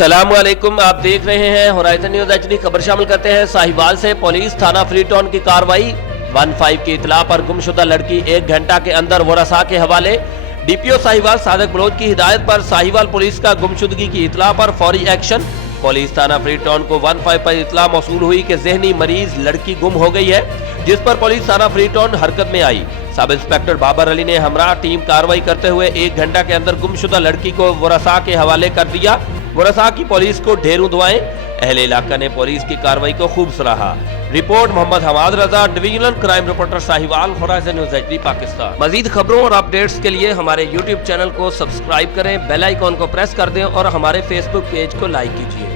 अस्सलाम वालेकुम, आप देख रहे हैं होराइजन न्यूज़ HD। खबर शामिल करते हैं साहिवाल से। पुलिस थाना फ्री टाउन की कार्रवाई। 15 की इतला पर गुमशुदा लड़की 1 घंटा के अंदर वरसा के हवाले। DPO साहिवाल सादिक बलोच की हिदायत पर साहिवाल पुलिस का गुमशुदगी की इतला पर फौरी एक्शन। पुलिस थाना फ्री टाउन को 15 पर इतला मौसूल हुई कि जहनी मरीज लड़की गुम हो गई है, जिस पर पुलिस थाना फ्री टाउन हरकत में आई। सब इंस्पेक्टर बाबर अली ने हमरा टीम कार्रवाई करते हुए 1 घंटा के अंदर गुमशुदा लड़की को वरसा के हवाले कर दिया। वरसा की पुलिस को ढेरों दुआएं। अहले इलाका ने पुलिस की कार्रवाई को खूब सराहा। Report Mohammad Hamad Raza, divisional crime reporter Sahiwal, Horizon News HD Pakistan. मजीद खबरों और अपडेट्स के लिए हमारे YouTube चैनल को सब्सक्राइब करें, बेल आइकॉन को प्रेस कर दें और हमारे Facebook पेज को लाइक कीजिए।